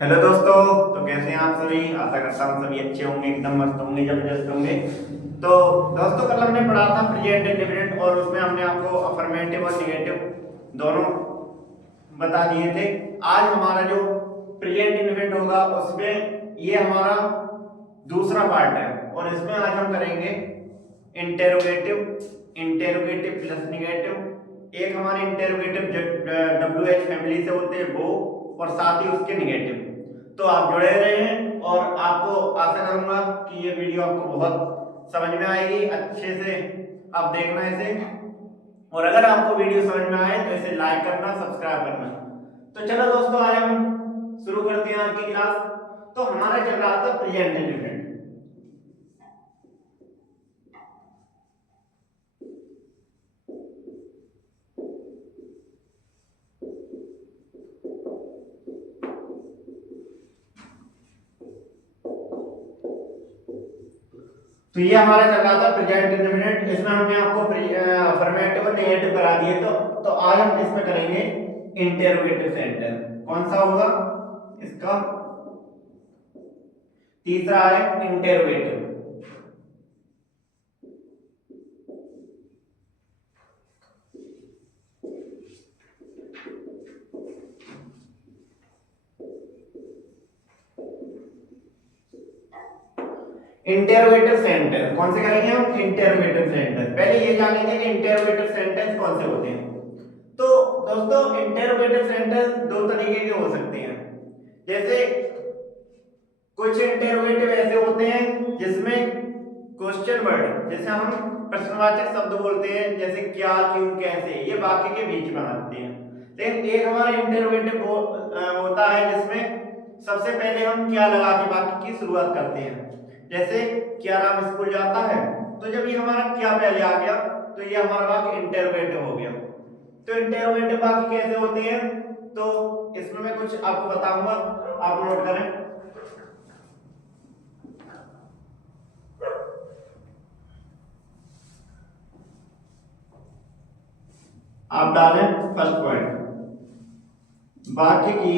Hello दोस्तों। तो कैसे हैं आप सभी? आशा करता हूँ सभी अच्छे होंगे, एकदम मस्त होंगे, जबरदस्त होंगे। तो दोस्तों, कल हमने पढ़ा था प्रेजेंट इंडेफिनिट और उसमें हमने आपको अफर्मेटिव और निगेटिव दोनों बता दिए थे। आज हमारा जो प्रेजेंट इंडेफिनिट होगा उसमें ये हमारा दूसरा पार्ट है और इसमें आज हम करेंगे इंटेरोगेटिव, इंटेरोगेटिव प्लस निगेटिव। एक हमारे इंटेरोगेटिव WH फैमिली से होते हैं वो, और साथ ही उसके निगेटिव। तो आप जुड़े रहें और आपको आशा करूंगा कि ये वीडियो आपको बहुत समझ में आएगी, अच्छे से आप देखना इसे। और अगर आपको वीडियो समझ में आए तो इसे लाइक करना, सब्सक्राइब करना। तो चलो दोस्तों, आज हम शुरू करते हैं आज की क्लास। तो हमारा चल रहा था प्रेजेंट इंडेफिनिट। तो ये हमारा चल रहा था प्रेजेंट इंडेफिनिट। इसमें हमने आपको अफर्मेटिव और नेगेटिव करा दिए। तो आज हम इसमें करेंगे इंटेरोगेटिव सेंटेंस। कौन सा होगा इसका? तीसरा है इंटेरोगेटिव। इंटेरोगेटिव सेंटेंस कौन से करेंगे हम? Interrogative sentence. पहले ये जानेंगे कि इंटेरोगेटिव सेंटेंस कौन से होते हैं। तो दोस्तों, इंटेरोगेटिव सेंटेंस दो तरीके के हो सकते हैं। जैसे कुछ इंटेरोगेटिव ऐसे होते हैं जिसमें क्वेश्चन वर्ड, जैसे हम प्रश्नवाचक शब्द बोलते हैं, जैसे क्या, क्यों, कैसे, ये वाक्य के बीच में आते हैं। लेकिन एक हमारा इंटेरोगेटिव होता है जिसमें सबसे पहले हम क्या लगा के वाक्य की शुरुआत करते हैं। जैसे क्या राम स्कूल जाता है, तो जब ये हमारा क्या पहले आ गया तो ये हमारा वाक्य इंटेरोगेटिव हो गया। तो इंटेरोगेटिव वाक्य कैसे होते हैं, तो इसमें मैं कुछ आपको बताऊंगा, आप नोट करें। आप डालें फर्स्ट पॉइंट, वाक्य की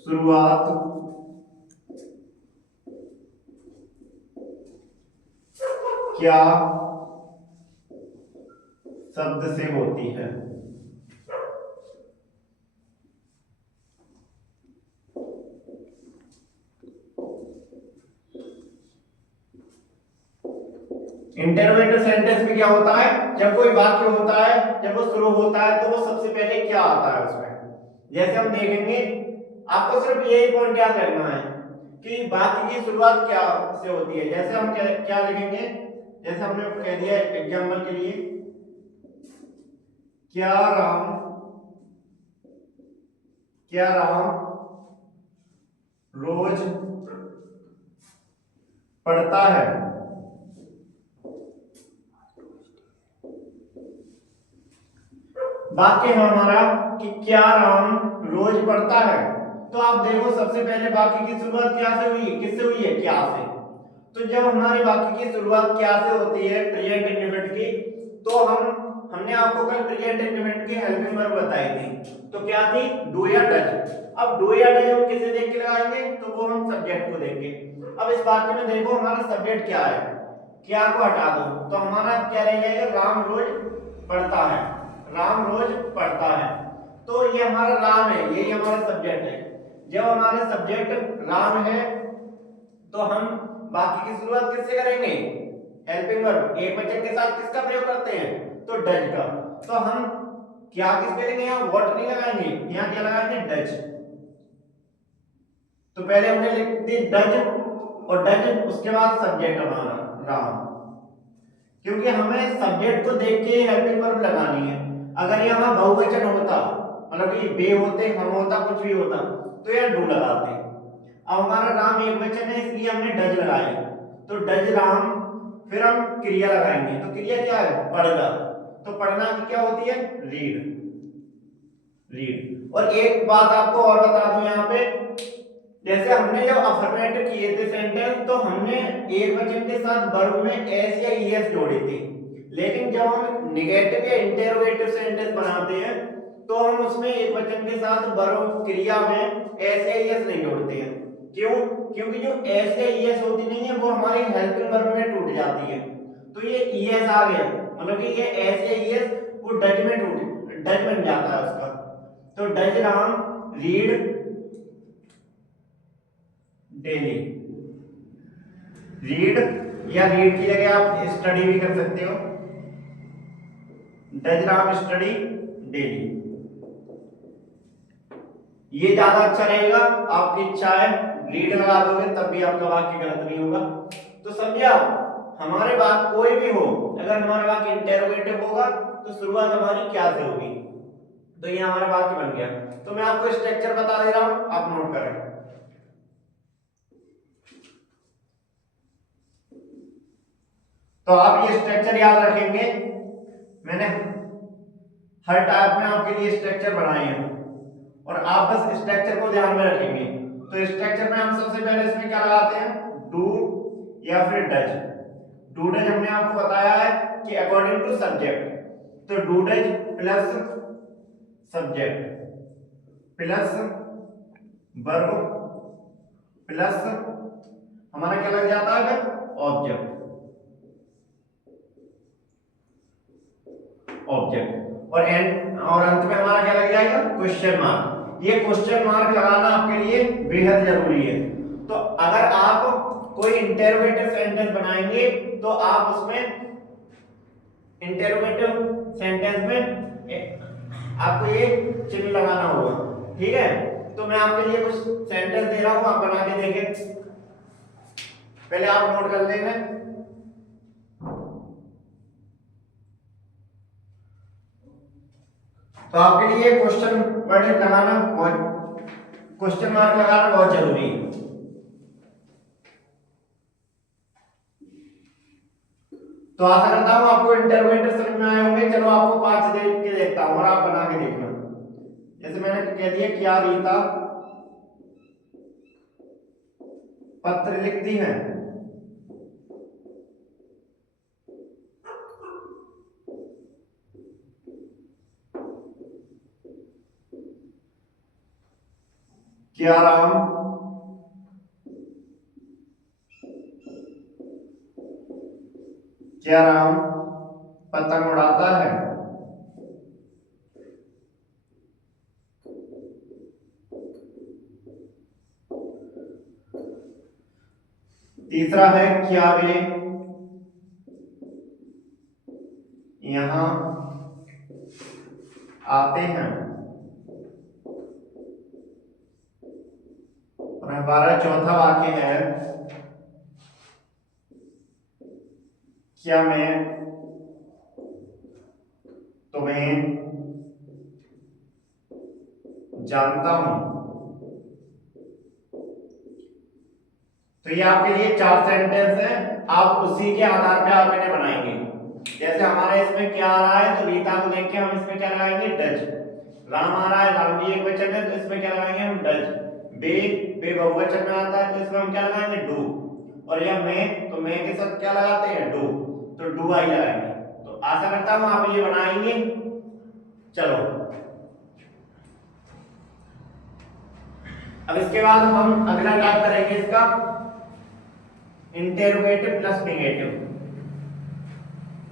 शुरुआत क्या शब्द से होती है। इंटरोगेटिव सेंटेंस में क्या होता है, जब कोई वाक्य होता है, जब वो शुरू होता है तो वो सबसे पहले क्या आता है उसमें। जैसे हम देखेंगे, आपको सिर्फ यही पॉइंट याद रखना है कि वाक्य की शुरुआत क्या से होती है। जैसे हम क्या लिखेंगे, जैसे हमने कह दिया एग्जाम्पल के लिए, क्या राम, क्या राम रोज पढ़ता है। वाक्य है हमारा कि क्या राम रोज पढ़ता है। तो आप देखो, सबसे पहले वाक्य की शुरुआत क्या से हुई, किससे हुई है? क्या से। तो जब हमारे वाक्य की शुरुआत क्या से होती है प्रेजेंट इंडेफिनिट की, तो हमने आपको कल प्रेजेंट इंडेफिनिट की हेल्पिंग वर्ब बताई थी। तो क्या थी? डू या डज। अब डू या डज हम किसे देख के लगाएंगे, तो वो हम सब्जेक्ट को देंगे। अब इस वाक्य में देखो, हमारा सब्जेक्ट क्या है, क्या को हटा दो तो हमारा क्या रह जाएगा? राम रोज पढ़ता है। राम रोज पढ़ता है, तो ये हमारा राम है, यही हमारा सब्जेक्ट है। जब हमारा सब्जेक्ट राम है तो हम बाकी की शुरुआत किससे करेंगे? हेल्पिंग वर्ब एक वचन के साथ किसका प्रयोग करते हैं? तो डज का। तो हम क्या किस पे लेंगे? यहाँ व्हाट नहीं लगाएंगे, यहाँ क्या लगाएंगे? डज। तो पहले हमने लिख दी डज, और डज उसके बाद सब्जेक्ट हमारा राम, क्योंकि हमें सब्जेक्ट को देख के हेल्पिंग वर्ब लगानी है। अगर यहाँ बहुवचन होता, मतलब कि बे होते, हम होता, कुछ भी होता, तो यार डू लगाते। अब हमारा राम एक वचन है इसलिए हमने डज लगाया, तो डज राम। फिर हम क्रिया लगाएंगे, तो क्रिया क्या है? पढ़ना। तो पढ़ना की क्या होती है? रीड। रीड। और एक बात आपको और बता दूं यहाँ पे, जैसे हमने जब अफर्मेटिव किए थे सेंटेंस, तो हमने एक वचन के साथ वर्ब में एस या ईएस जोड़े थे। लेकिन जब हम निगेटिव या इंटेरोगेटिव सेंटेंस बनाते हैं तो हम उसमें एक वचन के साथ वर्ब क्रिया में एस या ईएस नहीं जोड़ते हैं। क्यों? क्योंकि जो एस या ईएस होती नहीं है वो हमारी हेल्पिंग वर्ब में टूट जाती है। तो ये ईएस आ गया, मतलब कि ये एस या ईएस वो डज बन जाता है उसका। तो does Ram read daily, read या रीड की जगह आप स्टडी भी कर सकते हो, डज राम स्टडी डेली। ये ज्यादा अच्छा रहेगा, आपकी इच्छा है रीड लगा दोगे तब भी आपका वाक्य गलत नहीं होगा। तो समझे आप, हमारे वाक्य कोई भी हो, अगर हमारा वाक्य इंटेरोगेटिव होगा तो शुरुआत हमारी क्या से होगी। तो ये हमारा वाक्य बन गया। तो मैं आपको स्ट्रक्चर बता दे रहा हूं, आप नोट करें। तो आप ये स्ट्रक्चर याद रखेंगे, मैंने हर टाइप में आपके लिए स्ट्रक्चर बनाए हैं और आप बस स्ट्रक्चर को ध्यान में रखेंगे। तो स्ट्रक्चर में हम सबसे पहले इसमें क्या लगाते हैं, डू या फिर डज। डू डज हमने आपको बताया है कि अकॉर्डिंग टू सब्जेक्ट, तो do does plus subject plus verb plus हमारा क्या लग जाता है ऑब्जेक्ट, ऑब्जेक्ट और एंड और अंत में हमारा क्या लग जाएगा क्वेश्चन मार्क। ये क्वेश्चन मार्क लगाना आपके लिए बेहद जरूरी है। तो अगर आप कोई इंटरोगेटिव सेंटेंस बनाएंगे तो आप उसमें इंटरोगेटिव सेंटेंस में आपको ये चिन्ह लगाना होगा, ठीक है। तो मैं आपके लिए कुछ सेंटेंस दे रहा हूं, आप बना के देखें, पहले आप नोट कर लेना। तो आपके लिए क्वेश्चन वर्ड लगाना बहुत, क्वेश्चन मार्क लगाना बहुत जरूरी है। तो आशा करता हूं आपको इंटरोगेटिव समझ में आए होंगे। चलो आपको 5 देख के देखता हूं और आप बना के देखना। जैसे मैंने कह दिया, क्या रीता पत्र लिखती है, क्या राम पतंग उड़ाता है। तीसरा है, क्या वे यहां आते हैं। और हमारा चौथा वाक्य है, क्या मैं तुम्हें जानता हूं। तो ये आपके लिए 4 सेंटेंस हैं, आप उसी के आधार पे आप इन्हें बनाएंगे। जैसे हमारे इसमें क्या आ रहा है, तो रीता को देख के हम इसमें क्या लगाएंगे डज। राम आ रहा है, राम भी एक वचन है, तो इसमें क्या लगाएंगे हम डज। बे बहुवचन में आता है, तो इसमें हम क्या लगाएंगे डू। और यह मैं, तो मैं के साथ क्या लगाते हैं डू, तो डू आई लगाएंगे। तो आशा करता हूं आप ये बनाएंगे। चलो अब इसके बाद हम अगला टाइप करेंगे इसका, इंटेरोगेटिव प्लस नेगेटिव।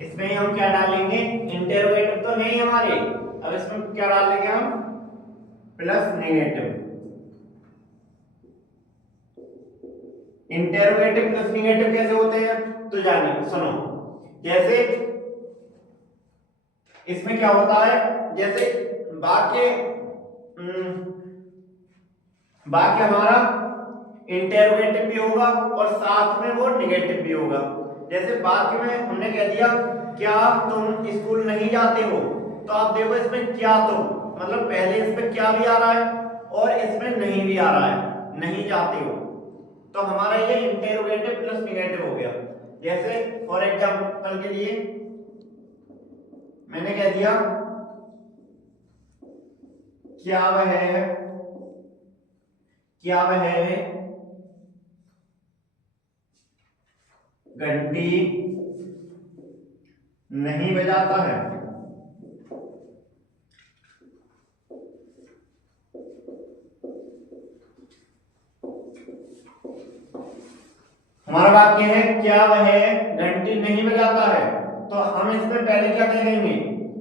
इसमें हम क्या डालेंगे, इंटेरोगेटिव तो नहीं हमारे, अब इसमें क्या डाल देंगे हम plus negative. Interrogative plus negative कैसे होते हैं, तो जानिए सुनो। जैसे इसमें क्या होता है, जैसे वाक्य वाक्य हमारा इंटेरोगेटिव भी होगा और साथ में वो नेगेटिव भी होगा। जैसे वाक्य में हमने कह दिया, क्या तुम स्कूल नहीं जाते हो, तो आप देखो इसमें क्या तुम, मतलब पहले इसमें क्या भी आ रहा है और इसमें नहीं भी आ रहा है, नहीं जाते हो। तो हमारा ये इंटेरोगेटिव प्लस नेगेटिव हो गया। जैसे फॉर एग्जांपल के लिए मैंने कह दिया, क्या वह घंटी नहीं बजाता है। हमारा वाक्य है क्या वह घंटी नहीं बजाता है, तो हम इसमें पहले क्या देखेंगे,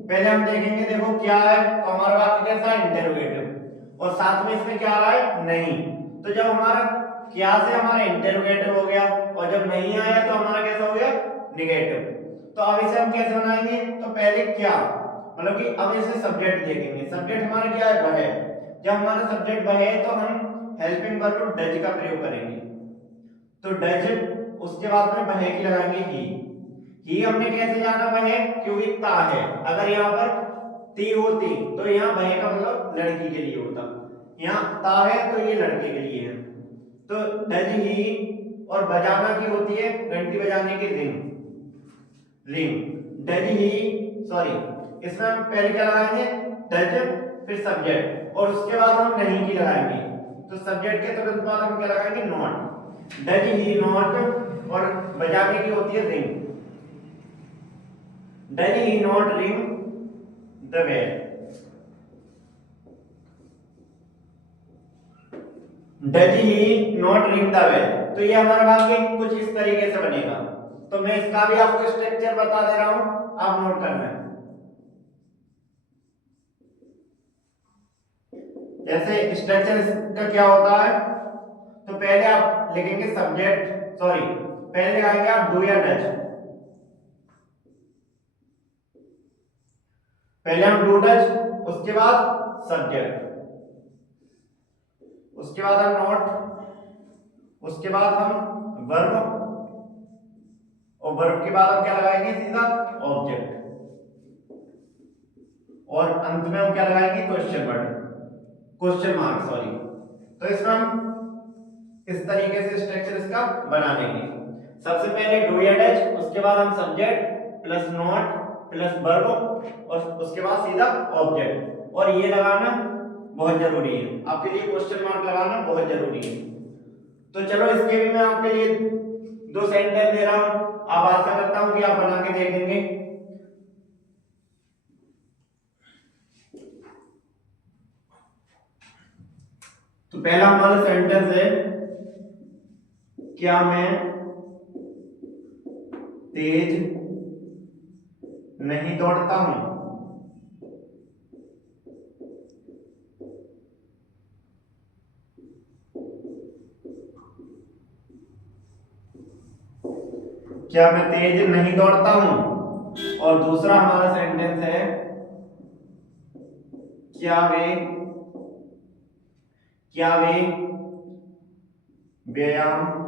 पहले हम देखेंगे देखो क्या है, तो हमारा वाक्य कैसा है, इंटरोगेटिव, और साथ में इसमें क्या आ रहा है, नहीं। तो जब हमारा क्या से हमारा इंटरोगेटिव हो गया और जब नहीं आया तो हमारा कैसा हो गया, निगेटिव। तो अब इसे हम कैसे बनाएंगे, तो पहले क्या मतलब कि अब इसे सब्जेक्ट देखेंगे, सब्जेक्ट हमारा क्या है, वह। जब हमारा सब्जेक्ट वह है तो हम हेल्पिंग वर्ब डज का प्रयोग करेंगे, तो डज, उसके बाद में वह की लगाएंगे ही हमने कैसे जाना वह, क्योंकि ता है, अगर यहाँ पर ती होती तो यहाँ वह का मतलब लड़की के लिए होता, यहाँ ता है तो ये लड़के के लिए है। तो डज ही, और बजाना की होती है घंटी बजाने की ring, ring does he, sorry इसमें हम पहले क्या लगाएंगे, डज, फिर सब्जेक्ट, और उसके बाद हम नहीं की लगाएंगे, तो सब्जेक्ट के तुरंत बाद हम क्या लगाएंगे, नॉट, डज ही नॉट, और बजाने की होती है ring, does he not ring the bell, does he not ring the bell. तो ये हमारा वाक्य कुछ इस तरीके से बनेगा, तो मैं इसका भी आपको स्ट्रक्चर बता दे रहा हूं, आप नोट करना है। जैसे स्ट्रक्चर इसका क्या होता है, तो पहले आप लिखेंगे सब्जेक्ट, सॉरी पहले लगाएंगे आप डू या डज, पहले हम डू डज, उसके बाद सब्जेक्ट, उसके बाद हम नॉट, उसके बाद हम वर्ब, और वर्ब के बाद हम क्या लगाएंगे, सीधा ऑब्जेक्ट, और अंत में हम क्या लगाएंगे, question word, question mark, sorry. तो इसमें हम इस तरीके से स्ट्रक्चर इसका बना देंगे, सबसे पहले डू या डज, उसके बाद हम subject plus not plus verb, और उसके बाद सीधा ऑब्जेक्ट, और ये लगाना बहुत जरूरी है आपके लिए, क्वेश्चन मार्क लगाना बहुत जरूरी है। तो चलो इसके भी मैं आपके लिए दो सेंटेंस दे रहा हूं, आप आशा करता हूं कि आप बना के देखेंगे। तो पहला हमारा सेंटेंस है, क्या मैं तेज नहीं दौड़ता हूं, क्या मैं तेज नहीं दौड़ता हूं। और दूसरा हमारा सेंटेंस है, क्या वे क्या वे व्यायाम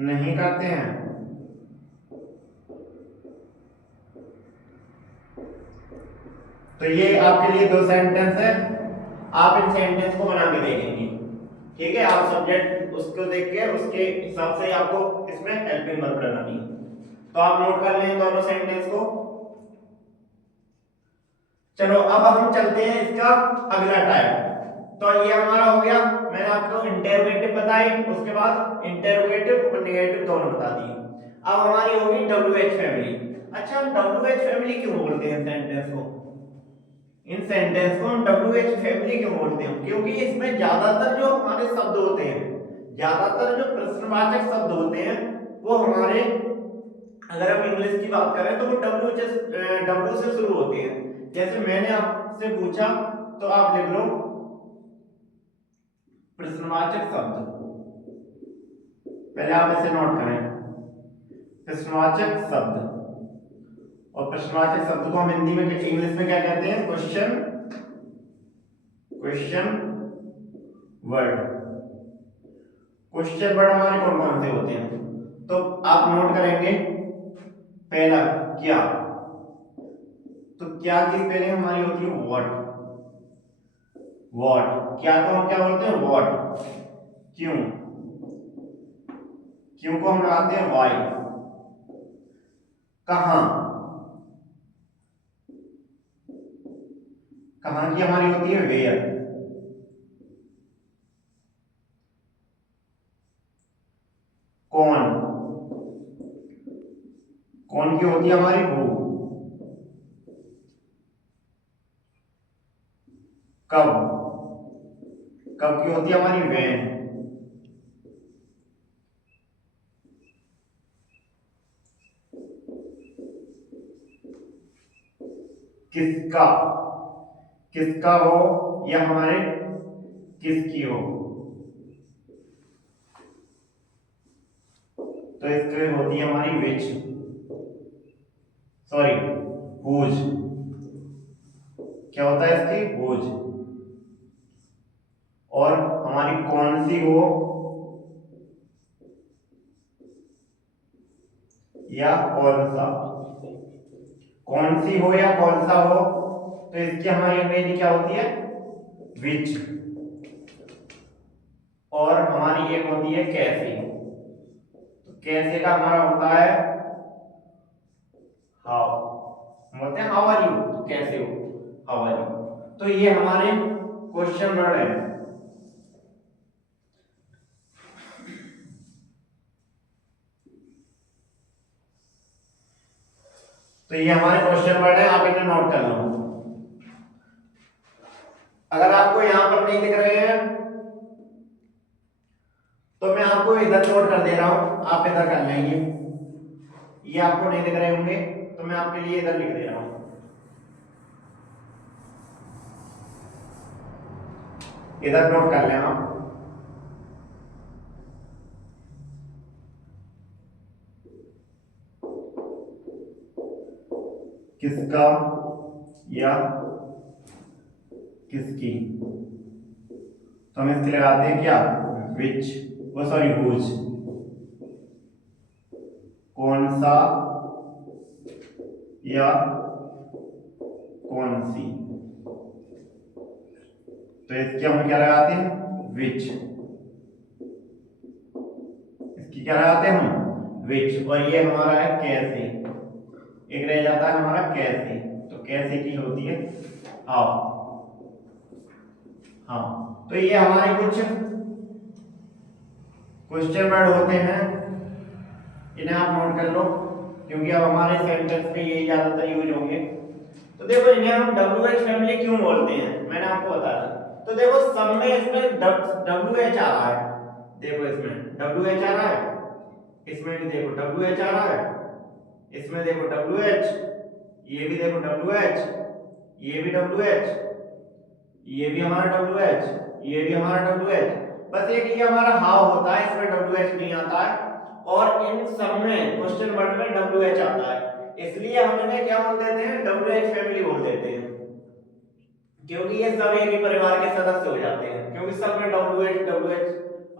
नहीं करते हैं। तो ये आपके लिए दो सेंटेंस है, आप इन सेंटेंस को बना के देखेंगे, ठीक है। आप सब्जेक्ट उसको देख के उसके हिसाब से आपको इसमें हेल्पिंग वर्ब लगानी है, तो आप नोट कर लें दोनों सेंटेंस को। चलो अब हम चलते हैं इसका अगला टाइप। तो ये हमारा हो गया, मैंने आपको इंटरोगेटिव बताए, उसके बाद इंटरोगेटिव और नेगेटिव दोनों बता दिए। अब हमारी होगी WH फैमिली। अच्छा, हम WH फैमिली क्यों बोलते हैं सेंटेंस को, इन सेंटेंस को हम WH फैमिली क्यों बोलते हैं, क्योंकि इसमें ज्यादातर जो हमारे शब्द होते हैं, ज्यादातर जो प्रश्नवाचक शब्द होते हैं वो हमारे, अगर हम इंग्लिश की बात करें तो वो डब्ल्यू से शुरू होते हैं। जैसे मैंने आपसे पूछा तो आप लिख लो प्रश्नवाचक शब्द, पहले आप इसे नोट करें, प्रश्नवाचक शब्द। और प्रश्नवाचक शब्द को हम हिंदी में इंग्लिश में क्या कहते हैं, question, question word. Question word हमारे कौन कौन से होते हैं, तो आप नोट करेंगे, पहला क्या, तो क्या की स्पेलिंग हमारी होती है व्हाट, व्हाट, क्या को हम क्या बोलते हैं, व्हाट। क्यों, क्यों को हम लगाते हैं वाई। कहां, कहां की हमारी होती है वेयर। कौन, कौन की होती है हमारी हु। कब, कब की होती है हमारी व्हेन। किसका, किसका हो या हमारे किसकी हो, तो इसकी होती है हमारी विच, सॉरी हुज, क्या होता है इसकी हुज। और हमारी कौन सी हो या कौन सा, कौन सी हो या कौन सा हो, तो इसकी हमारी अंग्रेजी क्या होती है विच। और हमारी एक होती है कैसे, तो कैसे का हमारा होता है हाउ, हम बोलते हैं हाउ आर यू, तो कैसे हो, हाउ आर यू। तो ये हमारे क्वेश्चन वर्ड है। तो ये हमारे क्वेश्चन वर्ड है, आप इन्हें नोट कर लो। अगर आपको यहां पर नहीं दिख रहे हैं तो मैं आपको इधर नोट कर दे रहा हूं, आप इधर कर लेंगे। ये आपको नहीं दिख रहे होंगे तो मैं आपके लिए इधर लिख दे रहा हूं, इधर नोट कर लेना। किसका या किसकी, तो हम इसके लगाते हैं क्या विच, वो सॉरी हुज, कौन सा या कौन सी, तो इसकी हम क्या लगाते हैं विच, इसकी क्या लगाते हैं हम विच। और ये हमारा है कैसे, एक रह जाता है हमारा कैसे, तो कैसे की होती है हाउ। हाँ, तो ये हमारे कुछ क्वेश्चन वर्ड होते हैं, इन्हें आप नोट कर लो क्योंकि अब हमारे सेंटेंस में ये ज्यादातर यूज होंगे। तो देखो इन्हें हम WH फैमिली क्यों बोलते हैं, मैंने आपको बताया। तो देखो सब में इसमें WH आ रहा है, देखो इसमें WH आ रहा है, इसमें भी देखो WH आ रहा है, इसमें देखो WH, ये भी देखो WH, ये भी WH, ये भी हमारा WH, ये भी हमारा WH। बस एक ये हमारा हाउ होता है, इसमें WH नहीं आता है। और इन सब में क्वेश्चन वर्ड में WH आता है, इसलिए हम इन्हें क्या बोल देते हैं WH फैमिली बोल देते हैं, क्योंकि ये सब एक ही परिवार के सदस्य हो जाते हैं, क्योंकि सब में WH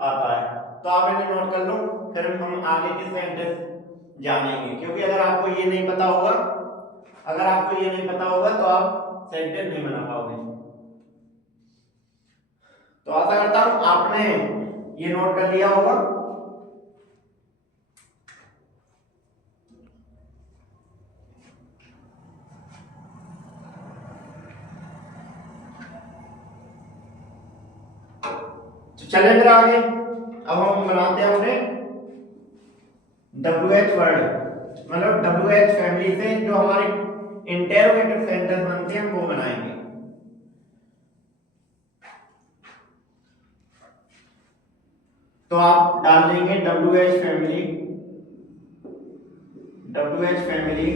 आता है। तो आप इन्हें नोट कर लो, फिर हम आगे के सेंटेंस जानेंगे। क्योंकि अगर आपको ये नहीं पता होगा, अगर आपको ये नहीं पता होगा तो आप सेंटेंस नहीं बना पाओगे। तो आशा करता हूं आपने ये नोट कर लिया होगा। तो चले फिर आगे, अब हम बनाते हैं उन्हें WH वर्ड, मतलब WH फैमिली से जो हमारे इंटेरोगेटिव सेंटेंस बनते हैं वो बनाएंगे। तो आप डाल देंगे WH फैमिली, WH फैमिली।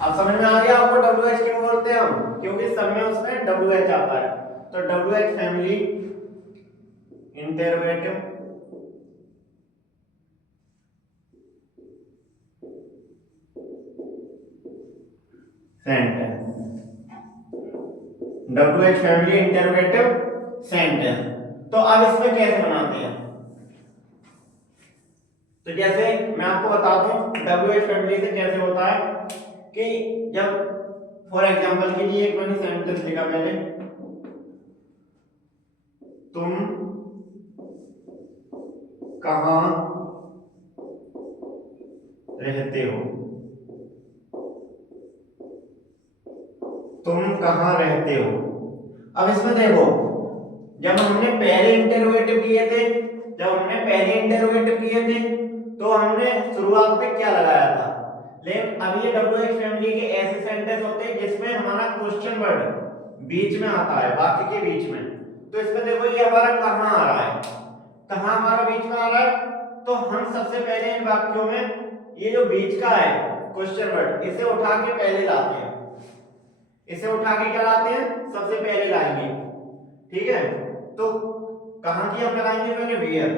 अब समझ में आ गया आपको WH क्यों बोलते हैं हम, क्योंकि सब में उसमें WH आता है। तो WH family interrogative sentence, WH family interrogative sentence. तो अब इसमें कैसे बनाते हैं, तो जैसे मैं आपको बता दूं WH फैमिली से कैसे होता है कि जब फॉर एग्जांपल के लिए एक मैंने सेंटेंस लिखा पहले, तुम कहां रहते हो, तुम कहां रहते हो। अब इसमें देखो जब हमने पहले इंटरोगेटिव किए थे, जब हमने पहले इंटरोगेटिव किए थे तो हमने शुरुआत में क्या लगाया था, लेकिन अब ये WH फैमिली के ऐसे सेंटेंस होते हैं जिसमें हमारा क्वेश्चन वर्ड बीच में आता है, वाक्य के बीच में। तो इसमें देखो ये हमारा कहां आ रहा है, कहां हमारा बीच में आ रहा है, तो हम सबसे पहले इन वाक्यों में ये जो बीच का है क्वेश्चन वर्ड इसे उठा के पहले लाते हैं। इसे उठा के क्या लाते हैं, सबसे पहले लाएंगे, ठीक है। तो कहां की हम लगाएंगे, पहले वेयर,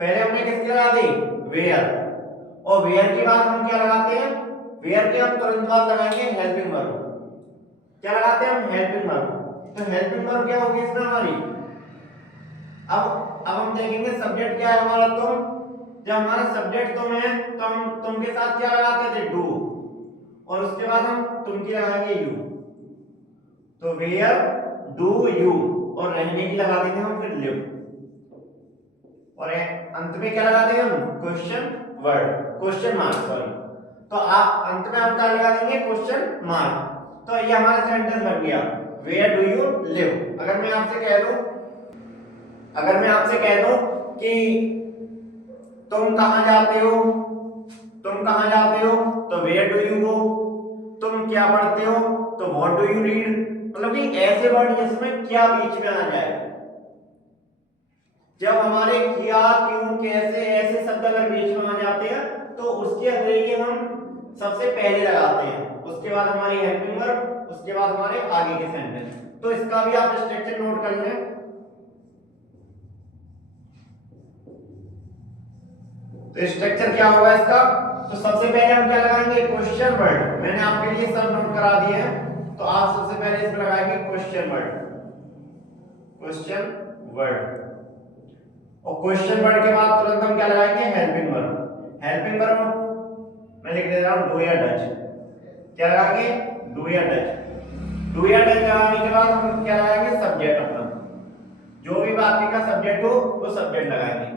पहले हमने किसकी लगा दी, वेयर, और वेयर के बाद हम क्या लगाते हैं, वेयर के हम तुरंत बाद लगाएंगे हेल्पिंग वर्ब। क्या लगाते हैं हम, हेल्पिंग वर्ब। तो हेल्पिंग वर्ब क्या होगी इसमें हमारी, अब हम देखेंगे सब्जेक्ट क्या है हमारा, तुम। जब हमारा सब्जेक्ट तुम है तो हम तुम के साथ क्या लगाते थे, डू, और उसके बाद हम तुम की लगाएंगे यू, तो वेयर डू यू, और रहने की लगा देंगे हम फिर लिव, और अंत में क्या लगा देंगे हम, question word, question mark, sorry. तो आप अंत में हम क्या लगा देंगे, क्वेश्चन मार्क। तो ये हमारा सेंटेंस बन गया, वेयर डू यू लिव। अगर मैं आपसे कह दूं, अगर मैं आपसे कह दूं कि तुम कहां जाते हो, तुम कहां जाते हो, तो वेयर डू यू गो। तुम क्या पढ़ते हो, तो व्हाट डू यू रीड। मतलब कि ऐसे वर्ड जिसमें क्या बीच में आ जाए। जब हमारे क्या, क्यों, कैसे ऐसे शब्द अगर बीच में आ जाते हैं तो उसके अंग्रेजी हम सबसे पहले लगाते हैं, उसके बाद हमारी हेल्पिंग वर्ब, उसके बाद हमारे आगे के सेंटेंस। तो इसका भी आप स्ट्रक्चर नोट कर लें। तो स्ट्रक्चर क्या होगा इसका, तो सबसे पहले हम क्या लगाएंगे, क्वेश्चन वर्ड। मैंने आपके लिए सब नोट करा दिए हैं, तो आप सबसे पहले इसमें लगाएंगे क्वेश्चन वर्ड, क्वेश्चन वर्ड, और क्वेश्चन वर्ड के बाद तुरंत हम क्या लगाएंगे, हेल्पिंग वर्ब। हेल्पिंग वर्ब मैं लिख दे रहा हूं, डू या डच। क्या लगाएंगे, डू या डच। डू या डच लगाने के बाद हम क्या लगाएंगे, सब्जेक्ट अपना, जो भी बाकी का सब्जेक्ट हो वो सब्जेक्ट लगाएंगे।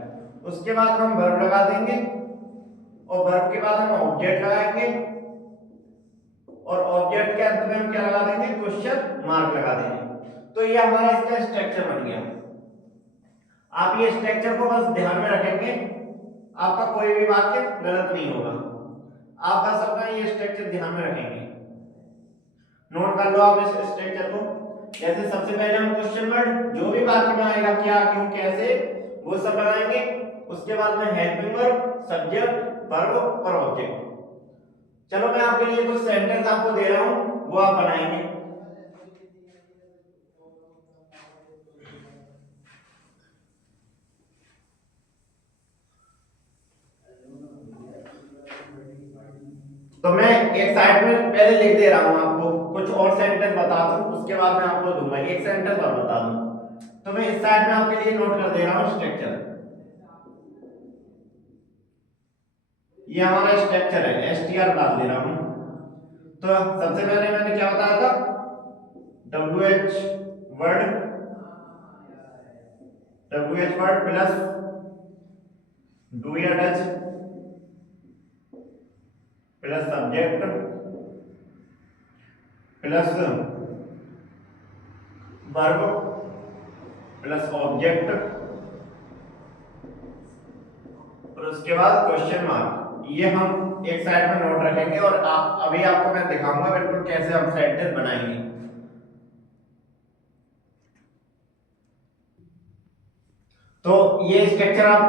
उसके बाद हम वर्ब लगा देंगे, और वर्ब के बाद हम ऑब्जेक्ट लगाएंगे, और ऑब्जेक्ट के अंत में हम क्या लगा देंगे, क्वेश्चन मार्क लगा देंगे। तो ये हमारा इसका स्ट्रक्चर बन गया। आप ये स्ट्रक्चर को बस ध्यान में रखेंगे, आपका कोई भी वाक्य गलत नहीं होगा। आप बस अपना ये स्ट्रक्चर ध्यान में रखेंगे, नोट कर लो आप इस स्ट्रक्चर को। जैसे सबसे पहले हम क्वेश्चन वर्ड, जो भी वाक्य में आएगा, क्या, क्यों, कैसे, वो सब लगाएंगे। उसके बाद में हेल्पिंग वर्ब, सब्जेक्ट, वर्ब और ऑब्जेक्ट। चलो मैं आपके लिए कुछ सेंटेंस आपको दे रहा हूं, वो आप बनाएंगे। तो मैं एक साइड में पहले लिख दे रहा हूं आपको, कुछ और सेंटेंस बता दूं, उसके बाद मैं आपको दूंगा एक सेंटेंस और बता दूं। तो मैं इस साइड में आपके लिए नोट कर दे रहा हूं स्ट्रक्चर। ये हमारा स्ट्रक्चर है, एसटीआर डाल दे रहा हूं। तो सबसे पहले मैंने क्या बताया था, WH word, WH word plus do या does plus subject plus verb plus object, और उसके बाद क्वेश्चन मार्क। ये हम एक साइड में नोट रखेंगे, और अभी आपको मैं दिखाऊंगा बिल्कुल कैसे हम सेंटेंस बनाएंगे। तो ये स्ट्रक्चर आप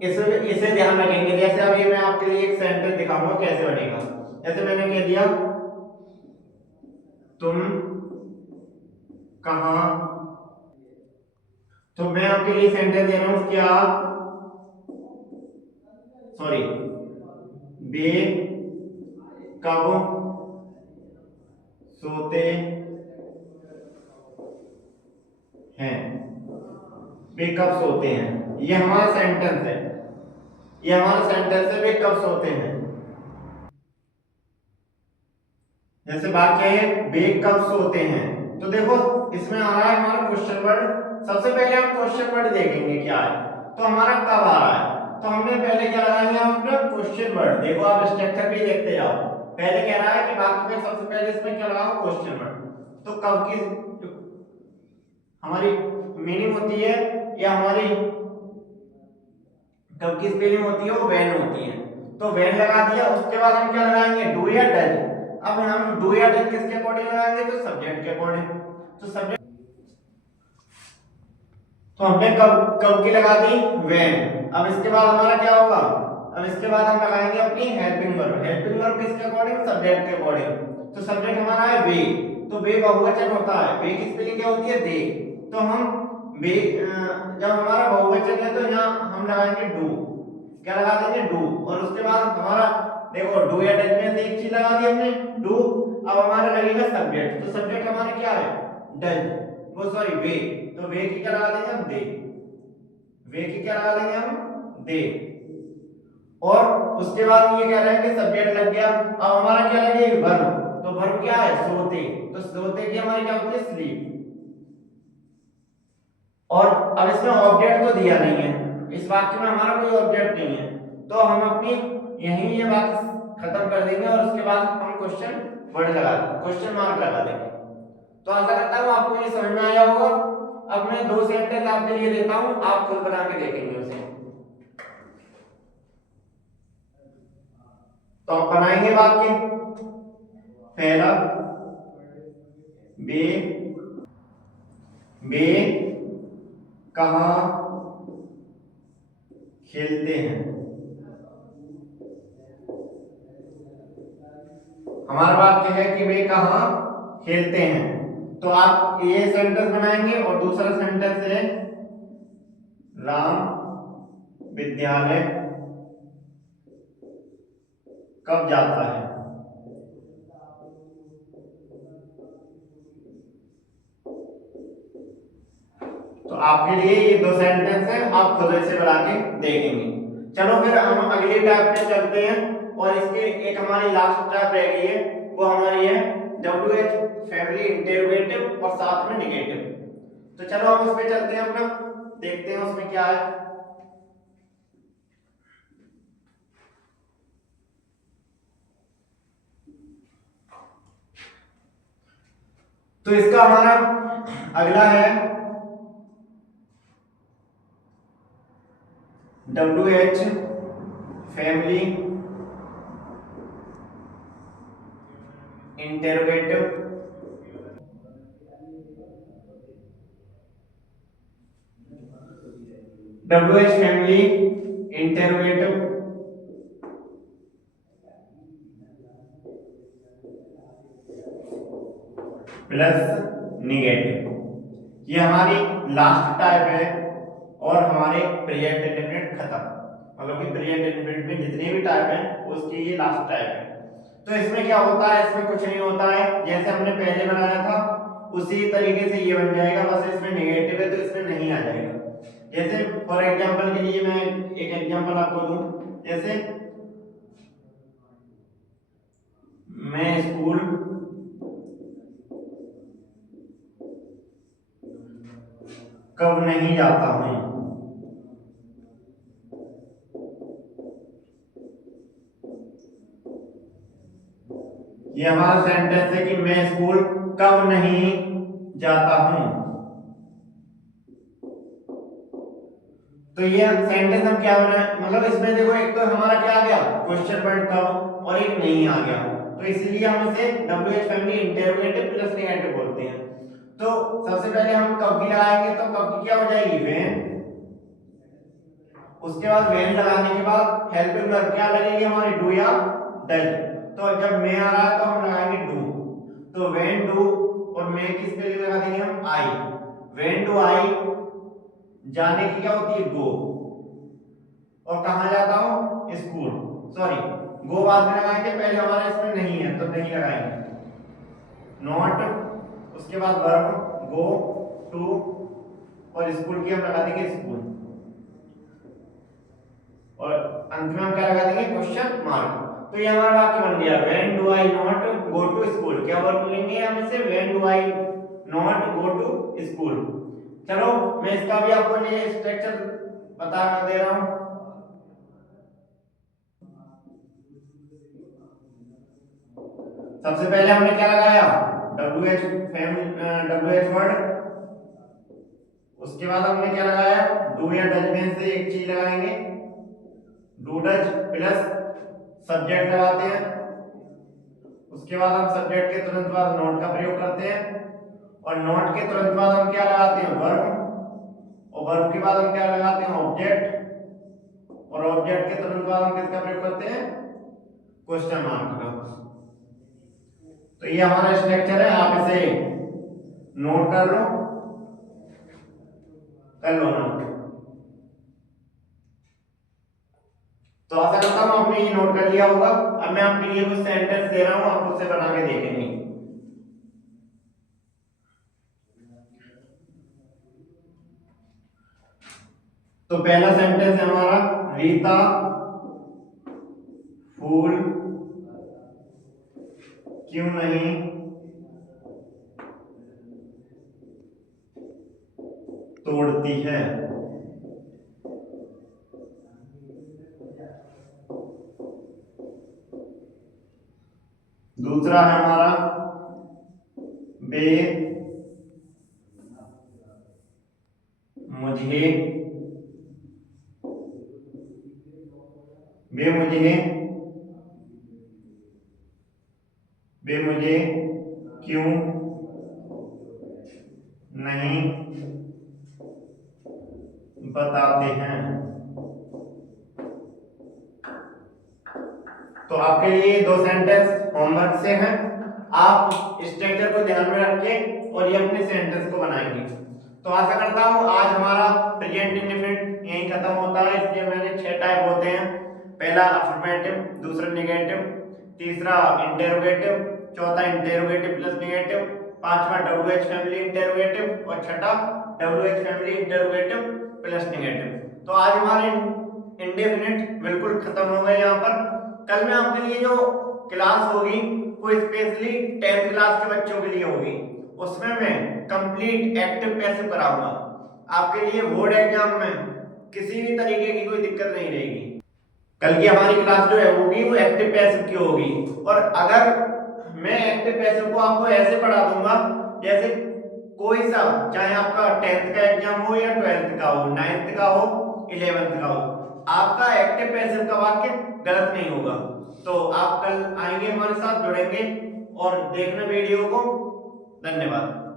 इसे ध्यान रखेंगे। जैसे अभी मैं आपके लिए एक सेंटेंस दिखाऊंगा कैसे बनेगा। जैसे मैंने कह दिया, तुम कहां, तो मैं आपके लिए सेंटेंस दे रहा हूं, क्या, सॉरी, वे कब सोते हैं, वे कब सोते हैं। ये हमारा सेंटेंस है, ये हमारा सेंटेंस है, वे कब सोते हैं। जैसे बात क्या है, वे कब सोते हैं, तो देखो इसमें आ रहा है हमारा क्वेश्चन वर्ड। सबसे पहले हम क्वेश्चन वर्ड देखेंगे क्या है, तो हमारा कब आ रहा है, तो हमने पहले क्या लगाएंगे, हम अपना क्वेश्चन वर्ड। देखो आप स्ट्रक्चर भी देखते जाओ, पहले कह रहा है कि वाक्य में सबसे पहले इसमें क्या लगाओ, क्वेश्चन वर्ड। तो कब की हमारी मीनिंग होती है, या हमारी कब की स्पेलिंग होती है, वो व्हेन होती है। तो व्हेन लगा दिया, उसके बाद हम क्या लगाएंगे, डू या डज। अब हम डू या डज किसके अकॉर्डिंग लगाएंगे, तो सब्जेक्ट के अकॉर्डिंग। तो सब्जेक्ट, तो हमने कब कब की लगा दी, व्हेन। अब इसके बाद हमारा क्या होगा, अब इसके बाद हम लगाएंगे अपनी हेल्पिंग वर्ब। हेल्पिंग वर्ब किसके अकॉर्डिंग? सब्जेक्ट के अकॉर्डिंग। तो सब्जेक्ट हमारा है वे, तो वे बहुवचन होता है, वे की स्पेलिंग क्या होती है? दे। तो हम वे जब हमारा बहुवचन है तो यहाँ हम लगाएंगे डू। क्या लगा देंगे? डू। और उसके बाद हमारा देखो डू या डज में से एक चीज लगा दी हमने, डू। अब हमारा लगेगा सब्जेक्ट, तो सब्जेक्ट हमारा क्या है? डज, वो सॉरी वे। तो वे की क्या लगा देंगे हम? दे। वे की क्या लगा देंगे हम? दे। और उसके बाद ये कह रहे हैं कि सब्जेक्ट लग गया, अब हमारा क्या लगेगा? वर्ब। तो वर्ब क्या है? सोते। तो सोते की हमारी क्या होती है? स्लीप। और अब इसमें ऑब्जेक्ट तो दिया नहीं है, इस वाक्य में हमारा कोई ऑब्जेक्ट नहीं है, तो हम अपनी यहीं ये वाक्य खत्म कर देंगे और उसके बाद हम क्वेश्चन मार्क लगा देंगे। तो आशा करता हूँ आपको ये समझ में आया होगा। अब मैं 2 सेंटेंस आपके लिए देता हूँ, आप खुद बना के देखेंगे उसे। तो आप बनाएंगे वाक्य। पहला, वे कहाँ खेलते हैं? हमारा वाक्य है कि वे कहाँ खेलते हैं। तो आप ये सेंटेंस बनाएंगे और दूसरा सेंटेंस है राम विद्यालय कब जाता है? तो आपके लिए ये 2 सेंटेंस हैं, आप खुद से बना के देखेंगे। चलो फिर हम अगली टाइप पे चलते हैं, और इसके एक हमारी लास्ट टाइप रह गई है, वो हमारी है WH फैमिली इंटरोगेटिव और साथ में नेगेटिव। तो चलो हम उस पे चलते हैं, अपना देखते हैं उसमें क्या है। तो इसका हमारा अगला है WH family interrogative WH family interrogative plus negative. ये हमारी लास्ट टाइप है, और हमारे प्रेजेंट इंडेफिनिट खत्म। मतलब कि प्रेजेंट इंडेफिनिट में जितने भी टाइप हैं उसकी ये लास्ट टाइप है। तो इसमें क्या होता है? इसमें कुछ नहीं होता है, जैसे हमने पहले बनाया था उसी तरीके से ये बन जाएगा, बस इसमें नेगेटिव है तो इसमें नहीं आ जाएगा। जैसे फॉर एग्जांपल के लिए मैं एक एग्जांपल आपको दूं, जैसे मैं स्कूल कब नहीं जाता हूं। ये हमारा सेंटेंस है कि मैं स्कूल कब नहीं जाता हूं। तो ये सेंटेंस हम क्या बना, मतलब इसमें देखो एक तो हमारा क्या आ गया? क्वेश्चन वर्ड कब, और एक नहीं आ गया, तो इसलिए हम इसे WH family interrogative plus negative बोलते हैं। तो सबसे पहले हम कब की लगाएंगे, तो कब की क्या हो जाएगी? व्हेन। उसके बाद व्हेन लगाने के बाद हेल्पिंग वर्ब क्या लगेगी हमारी? डू या डज। तो जब मैं आ रहा है तो हम लगाएंगे डू। तो व्हेन डू, और मैं किस पे लगा देंगे हम? आई। व्हेन डू आई, जाने की क्या होती है? गो। और कहां जाता हूं? स्कूल। सॉरी, गो बाद में लगाएंगे, पहले हमारा इसमें नहीं है तो नहीं लगाएंगे। नॉट, उसके बाद वर्ब गो टू, और स्कूल की हम लगा देंगे स्कूल, और अंत में हम क्या लगा देंगे? Question mark. तो ये हमारा वाक्य बन गया, when do I not go to school. क्या वर्ब लेंगे हम इसे? When do I not go to school. चलो मैं इसका भी आपको ये स्ट्रक्चर बता दे रहा हूं। सबसे पहले हमने क्या लगाया? WH word. उसके बाद हमने क्या लगाया? डू या डज में से एक चीज लगाएंगे, डू डज प्लस सब्जेक्ट लगाते हैं। उसके बाद हम सब्जेक्ट के तुरंत बाद नॉट का प्रयोग करते हैं, और नॉट के तुरंत बाद हम क्या लगाते हैं? वर्ब, और वर्ब के बाद हम क्या लगाते हैं? ऑब्जेक्ट, और ऑब्जेक्ट के तुरंत बाद हम किसका प्रयोग करते हैं? क्वेश्चन मार्क का। तो ये हमारा स्ट्रक्चर है, आप इसे नोट कर लो नोट। तो आशा करता हूं आपने ये नोट कर लिया होगा। अब मैं आपके लिए कुछ सेंटेंस दे रहा हूं, आप उससे बना के देखेंगे। तो पहला सेंटेंस है हमारा, रीता फूल क्यों नहीं तोड़ती है। दूसरा है हमारा, वे मुझे क्यों नहीं बताते हैं। तो आपके लिए दो सेंटेंस होमवर्क से हैं, आप स्ट्रक्चर को ध्यान में रखें और ये अपने सेंटेंस को बनाएंगे। तो आशा करता हूं आज हमारा प्रेजेंट इंडेफिनिट यहीं खत्म होता है। इसके मैंने 6 टाइप होते हैं, पहला अफर्मेटिव, दूसरा नेगेटिव, तीसरा इंटेरोगेटिव, चौथा इंटेरोगेटिव प्लस नेगेटिव, पांचवा WH फैमिली इंटेरोगेटिव और छठा WH family interrogative plus negative. तो आज हमारे इंडेफिनिट बिल्कुल खत्म हो गए यहाँ पर। कल में आपके लिए जो क्लास होगी वो स्पेशली 10th क्लास के बच्चों के लिए होगी, उसमें मैं कंप्लीट एक्टिव पैसिव कराऊंगा। आपके लिए बोर्ड एग्जाम में किसी भी तरीके की कोई दिक्कत नहीं रहेगी। कल की हमारी क्लास जो है होगी वो एक्टिव पैसिव की होगी। और अगर मैं एक्टिव पैसिव को आपको ऐसे पढ़ा दूंगा जैसे कोई सा, चाहे आपका 10th का एग्जाम हो या 12th का हो, 9th का हो, 11th का हो, आपका एक्टिव पैसिव का वाक्य गलत नहीं होगा। तो आप कल आएंगे, हमारे साथ जुड़ेंगे और देखना वीडियो को। धन्यवाद।